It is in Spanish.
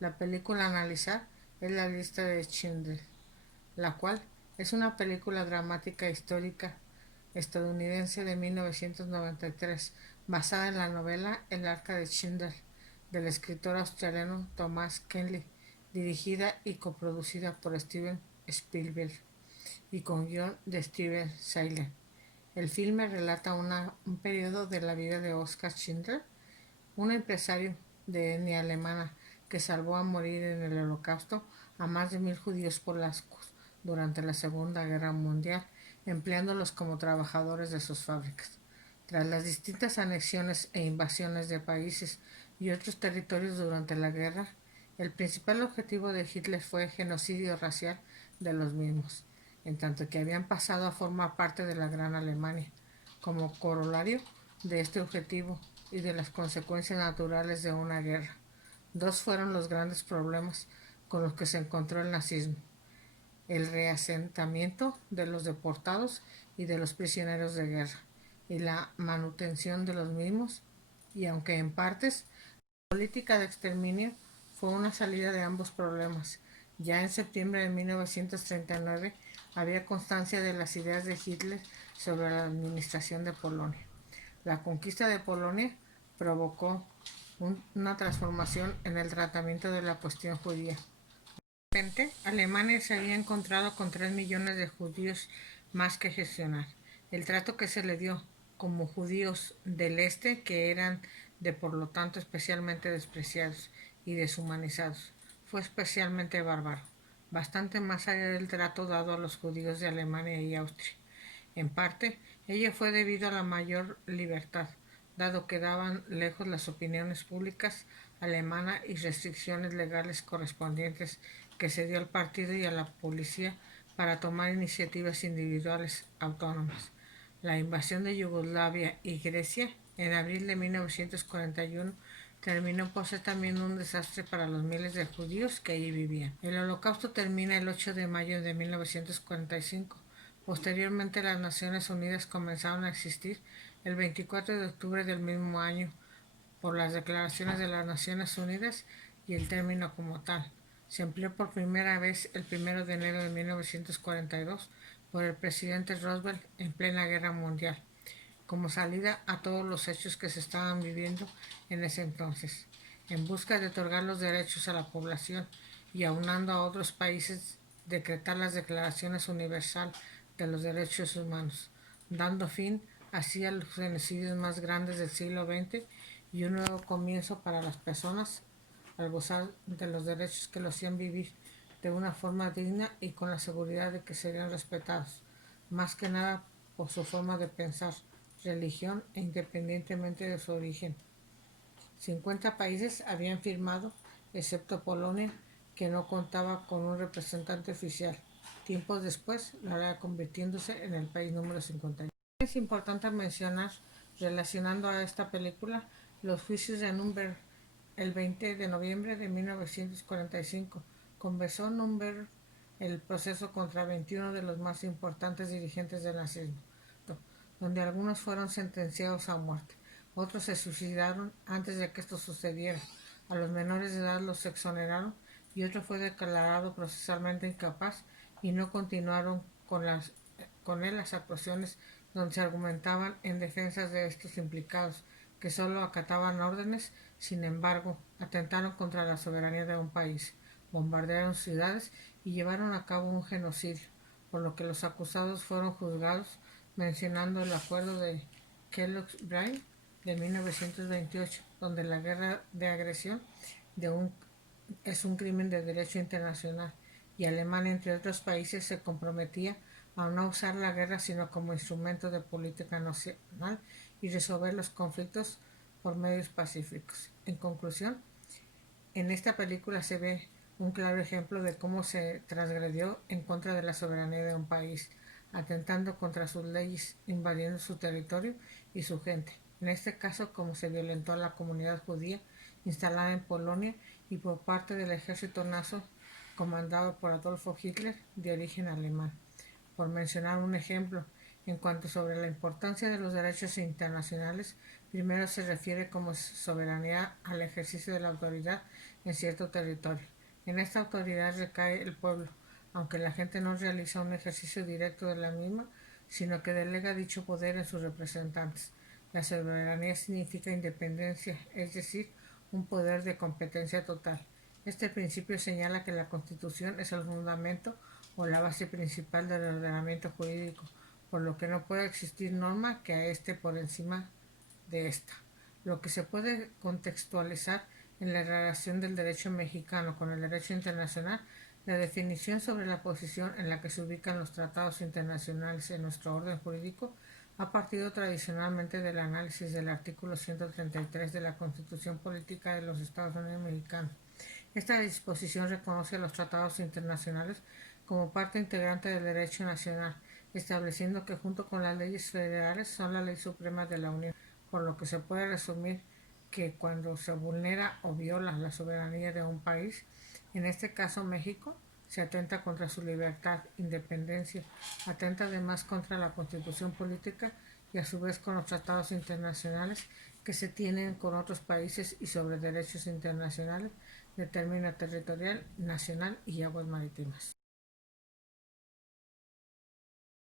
La película a analizar es La lista de Schindler, la cual es una película dramática histórica estadounidense de 1993, basada en la novela El arca de Schindler, del escritor australiano Thomas Kenley, dirigida y coproducida por Steven Spielberg y con guión de Steven Sailer. El filme relata un periodo de la vida de Oskar Schindler, un empresario de etnia alemana que salvó a morir en el Holocausto a más de 1000 judíos polacos durante la Segunda Guerra Mundial, empleándolos como trabajadores de sus fábricas. Tras las distintas anexiones e invasiones de países y otros territorios durante la guerra, el principal objetivo de Hitler fue el genocidio racial de los mismos, en tanto que habían pasado a formar parte de la Gran Alemania. Como corolario de este objetivo y de las consecuencias naturales de una guerra, dos fueron los grandes problemas con los que se encontró el nazismo: el reasentamiento de los deportados y de los prisioneros de guerra, y la manutención de los mismos, y aunque en partes la política de exterminio fue una salida de ambos problemas. Ya en septiembre de 1939 había constancia de las ideas de Hitler sobre la administración de Polonia. La conquista de Polonia provocó una transformación en el tratamiento de la cuestión judía. De repente, Alemania se había encontrado con 3 millones de judíos más que gestionar. El trato que se le dio como judíos del este, que eran de por lo tanto especialmente despreciados y deshumanizados, fue especialmente bárbaro, bastante más allá del trato dado a los judíos de Alemania y Austria. En parte, ello fue debido a la mayor libertad, dado que daban lejos las opiniones públicas alemanas y restricciones legales correspondientes que se dio al partido y a la policía para tomar iniciativas individuales autónomas. La invasión de Yugoslavia y Grecia en abril de 1941 terminó por ser también un desastre para los miles de judíos que allí vivían. El Holocausto termina el 8 de mayo de 1945. Posteriormente, las Naciones Unidas comenzaron a existir el 24 de octubre del mismo año por las declaraciones de las Naciones Unidas, y el término como tal se empleó por primera vez el 1 de enero de 1942 por el presidente Roosevelt en plena guerra mundial, como salida a todos los hechos que se estaban viviendo en ese entonces, en busca de otorgar los derechos a la población y aunando a otros países decretar las declaraciones universal de los derechos humanos, dando fin así a los genocidios más grandes del siglo XX y un nuevo comienzo para las personas al gozar de los derechos que los hacían vivir de una forma digna y con la seguridad de que serían respetados, más que nada por su forma de pensar, religión e independientemente de su origen. 50 países habían firmado, excepto Polonia, que no contaba con un representante oficial. Tiempos después, la hará convirtiéndose en el país número 51. Es importante mencionar, relacionando a esta película, los juicios de Nuremberg el 20 de noviembre de 1945. Comenzó Nuremberg el proceso contra 21 de los más importantes dirigentes del nazismo, donde algunos fueron sentenciados a muerte. Otros se suicidaron antes de que esto sucediera. A los menores de edad los exoneraron y otro fue declarado procesalmente incapaz y no continuaron con él las actuaciones donde se argumentaban en defensa de estos implicados, que solo acataban órdenes. Sin embargo, atentaron contra la soberanía de un país, bombardearon ciudades y llevaron a cabo un genocidio, por lo que los acusados fueron juzgados, mencionando el acuerdo de Kellogg-Briand de 1928, donde la guerra de agresión es un crimen de derecho internacional, y Alemania, entre otros países, se comprometía a no usar la guerra sino como instrumento de política nacional y resolver los conflictos por medios pacíficos. En conclusión, en esta película se ve un claro ejemplo de cómo se transgredió en contra de la soberanía de un país, atentando contra sus leyes, invadiendo su territorio y su gente. En este caso, como se violentó a la comunidad judía instalada en Polonia y por parte del ejército nazi comandado por Adolfo Hitler, de origen alemán. Por mencionar un ejemplo, en cuanto sobre la importancia de los derechos internacionales, Primero se refiere como soberanía al ejercicio de la autoridad en cierto territorio. En esta autoridad recae el pueblo, aunque la gente no realiza un ejercicio directo de la misma, sino que delega dicho poder en sus representantes. La soberanía significa independencia, es decir, un poder de competencia total. Este principio señala que la Constitución es el fundamento o la base principal del ordenamiento jurídico, por lo que no puede existir norma que esté por encima de esta. Lo que se puede contextualizar en la relación del derecho mexicano con el derecho internacional, la definición sobre la posición en la que se ubican los tratados internacionales en nuestro orden jurídico ha partido tradicionalmente del análisis del artículo 133 de la Constitución Política de los Estados Unidos Mexicanos. Esta disposición reconoce a los tratados internacionales como parte integrante del derecho nacional, estableciendo que junto con las leyes federales son la ley suprema de la Unión, por lo que se puede resumir que cuando se vulnera o viola la soberanía de un país, en este caso México, se atenta contra su libertad, independencia, atenta además contra la constitución política y a su vez con los tratados internacionales que se tienen con otros países y sobre derechos internacionales de término territorial, nacional y aguas marítimas.